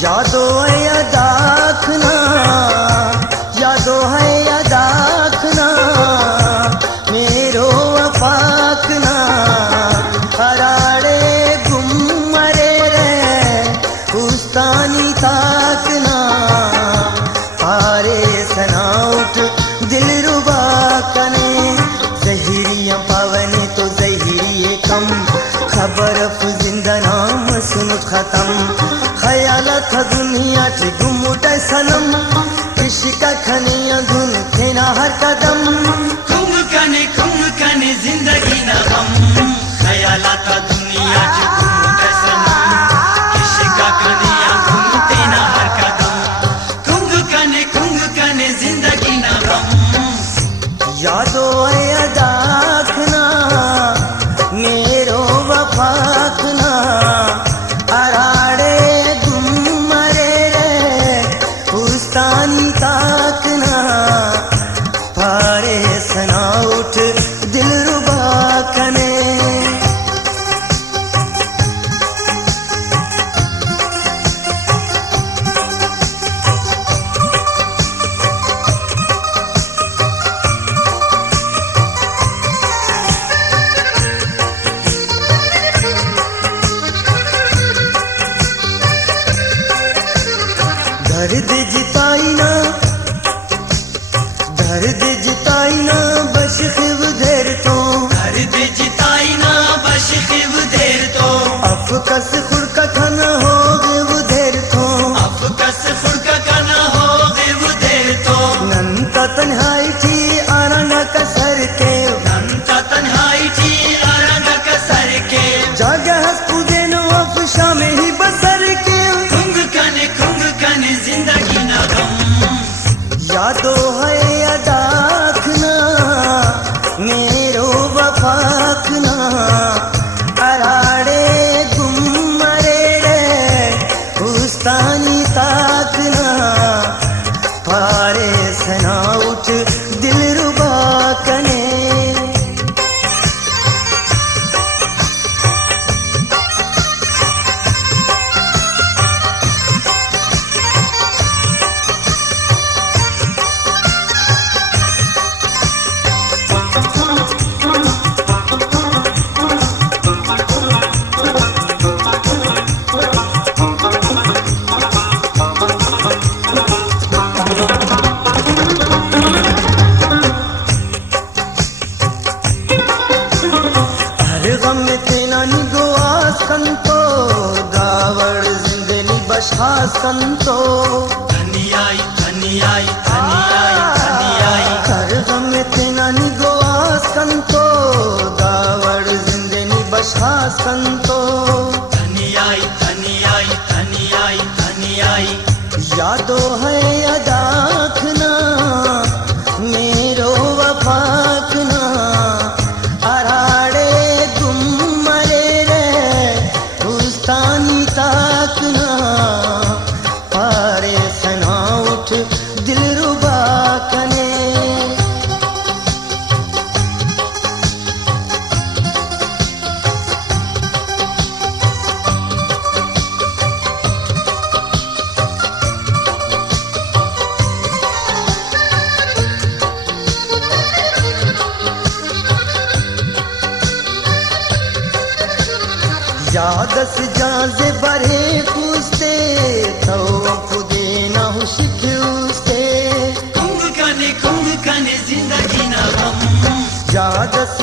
यादो है या दाखना, यादो है या दाखना, मेरो अफाकना, हराड़े गुम्मरे रे उस्तानी ताकना, पारे सनाउट दिल रुबा कने, जहिरिया पावने तो जहिरिये कम, खबर जिंदा नाम सुन खत्म, खयालत दुनिया ची गुमुटे सनम, इश्का खनिया धुन खेना हर कदम, कुम कने जिंदगी ना गम, खयालत दुनिया ची गुमुटे सनम, इश्का खनिया धुन खेना हर कदम, कुम कने जिंदगी ना गम। यादो है दाखना, मेरो वफाकना, अराड़े गुम्मरे रे उस्तानी ताकना, पारे सनाउट दिल रुबा कने। दर्द जिताई ना, दर्द जिताई ना बश खिव देर तो, दर्द जिताई ना बश खिव देर तो, अफकस खुरका खाना हो गए वो देर तो, अफकस खुरका खाना हो गए वो देर तो, नंता तन्हाई थी आरंगा कसर के, नंता तन्हाई थी आरंगा कसर के, जागा हंस कूदे नो अफशा में ही बसर के, कुंग कने जिंदगी ना गम। यादो है या दाखना, मेरो वफाकना, अराड़े गुम्मरे रे उस्तानी ताकना, पारे सनाउट दिल रुबा कने। संतो धनियाई धनियाई धनियाई धनियाई, कर गम तेना निगोआ संतो, दावड़ जिंदनी बशा संतो, धनियाई धनियाई धनियाई धनियाई, यादो है या दाखना, मेरो वफाकना, अराड़े गुम्मरे रे उस्तानी ताकना, पारे सनाउट दिल रुबा कने। यादस जाजे बरे कुस्ते तो खुदे ना हुश कुस्ते, कुंग कने जिंदगी ना गम। यादस